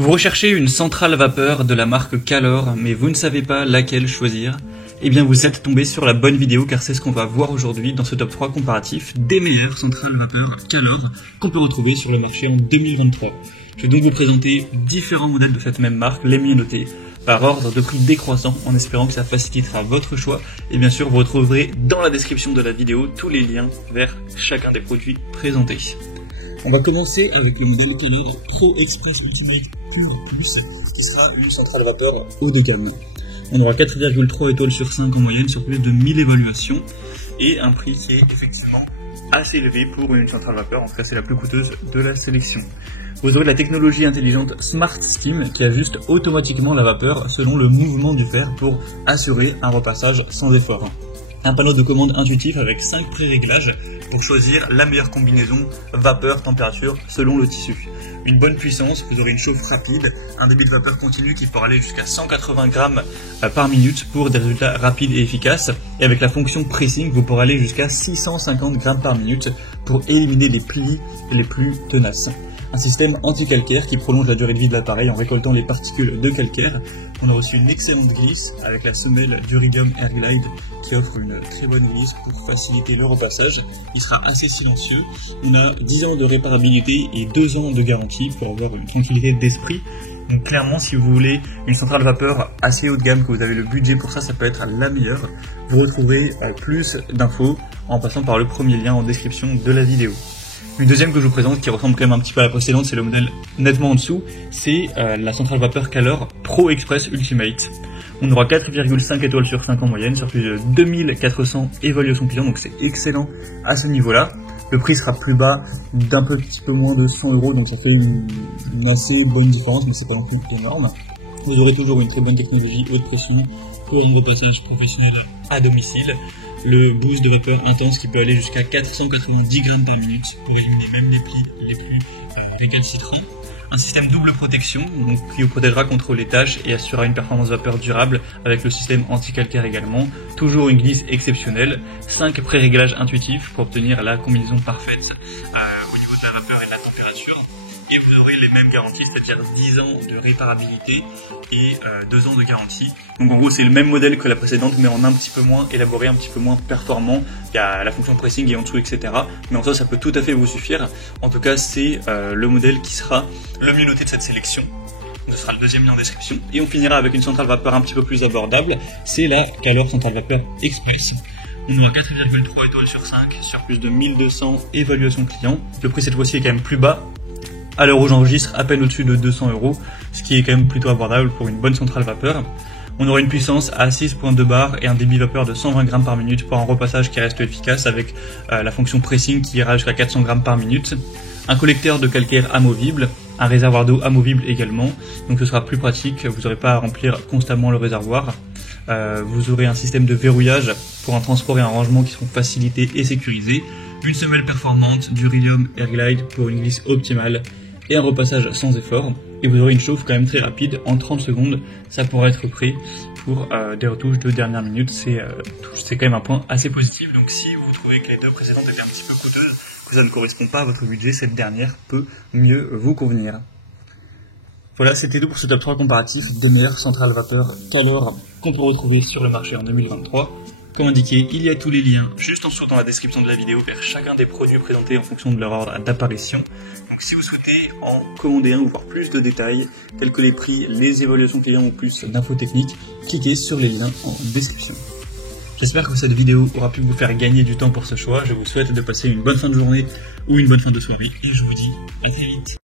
Vous recherchez une centrale vapeur de la marque Calor, mais vous ne savez pas laquelle choisir? Eh bien vous êtes tombé sur la bonne vidéo car c'est ce qu'on va voir aujourd'hui dans ce top 3 comparatif des meilleures centrales vapeur Calor qu'on peut retrouver sur le marché en 2023. Je vais donc vous présenter différents modèles de cette même marque, les mieux notés, par ordre de prix décroissant en espérant que ça facilitera votre choix. Et bien sûr vous retrouverez dans la description de la vidéo tous les liens vers chacun des produits présentés. On va commencer avec le modèle Calor Pro Express Ultimate Pure Plus, qui sera une centrale vapeur haut de gamme. On aura 4,3 étoiles sur 5 en moyenne sur plus de 1000 évaluations et un prix qui est effectivement assez élevé pour une centrale vapeur, en tout cas c'est la plus coûteuse de la sélection. Vous aurez la technologie intelligente Smart Steam qui ajuste automatiquement la vapeur selon le mouvement du fer pour assurer un repassage sans effort. Un panneau de commande intuitif avec 5 pré-réglages pour choisir la meilleure combinaison vapeur-température selon le tissu. Une bonne puissance, vous aurez une chauffe rapide, un débit de vapeur continu qui peut aller jusqu'à 180 grammes par minute pour des résultats rapides et efficaces. Et avec la fonction pressing, vous pourrez aller jusqu'à 650 grammes par minute pour éliminer les plis les plus tenaces. Un système anti-calcaire qui prolonge la durée de vie de l'appareil en récoltant les particules de calcaire. On a reçu une excellente glisse avec la semelle d'Uridium Airglide qui offre une très bonne glisse pour faciliter le repassage. Il sera assez silencieux. On a 10 ans de réparabilité et 2 ans de garantie pour avoir une tranquillité d'esprit. Donc clairement, si vous voulez une centrale vapeur assez haut de gamme, que vous avez le budget pour ça, ça peut être la meilleure. Vous retrouverez plus d'infos en passant par le premier lien en description de la vidéo. Une deuxième que je vous présente qui ressemble quand même un petit peu à la précédente, c'est le modèle nettement en dessous, c'est la centrale vapeur Calor Pro Express Ultimate. On aura 4,5 étoiles sur 5 en moyenne sur plus de 2400 évaluations clients, donc c'est excellent à ce niveau-là. Le prix sera plus bas d'un petit peu moins de 100 €, donc ça fait une assez bonne différence, mais c'est pas non plus énorme. Vous aurez toujours une très bonne technologie haute pression pour un repassage professionnel à domicile. Le boost de vapeur intense qui peut aller jusqu'à 490 grammes par minute pour éliminer même les plis les plus récalcitrants. Un système double protection donc, qui vous protégera contre les taches et assurera une performance vapeur durable avec le système anti-calcaire également. Toujours une glisse exceptionnelle. 5 pré-réglages intuitifs pour obtenir la combinaison parfaite au niveau de la vapeur et de la température. Et vous aurez les mêmes garanties, c'est-à-dire 10 ans de réparabilité et 2 ans de garantie. Donc en gros c'est le même modèle que la précédente mais en un petit peu moins élaboré, un petit peu moins performant. Il y a la fonction pressing et en dessous etc. Mais en soi ça peut tout à fait vous suffire. En tout cas c'est le modèle qui sera le mieux noté de cette sélection. Ce sera le deuxième lien en description. Et on finira avec une centrale vapeur un petit peu plus abordable. C'est la Calor Centrale Vapeur Express. On aura 4,3 étoiles sur 5 sur plus de 1200 évaluations clients. Le prix cette fois-ci est quand même plus bas. À l'heure où j'enregistre, à peine au-dessus de 200 €, ce qui est quand même plutôt abordable pour une bonne centrale vapeur. On aura une puissance à 6.2 bar et un débit vapeur de 120 grammes par minute pour un repassage qui reste efficace avec la fonction pressing qui ira jusqu'à 400 grammes par minute. Un collecteur de calcaire amovible, un réservoir d'eau amovible également, donc ce sera plus pratique, vous n'aurez pas à remplir constamment le réservoir. Vous aurez un système de verrouillage pour un transport et un rangement qui seront facilités et sécurisés. Une semelle performante d'Uridium Airglide pour une glisse optimale et un repassage sans effort. Et vous aurez une chauffe quand même très rapide, en 30 secondes, ça pourra être prêt pour des retouches de dernière minute. C'est quand même un point assez positif. Donc si vous trouvez que les deux précédentes étaient un petit peu coûteuses, que ça ne correspond pas à votre budget, cette dernière peut mieux vous convenir. Voilà, c'était tout pour ce top 3 comparatif de meilleures centrales vapeur Calor qu'on peut retrouver sur le marché en 2023. Comme indiqué, il y a tous les liens juste en dessous dans la description de la vidéo vers chacun des produits présentés en fonction de leur ordre d'apparition. Donc si vous souhaitez en commander un ou voir plus de détails, tels que les prix, les évaluations clients ou plus d'infos techniques, cliquez sur les liens en description. J'espère que cette vidéo aura pu vous faire gagner du temps pour ce choix. Je vous souhaite de passer une bonne fin de journée ou une bonne fin de soirée et je vous dis à très vite.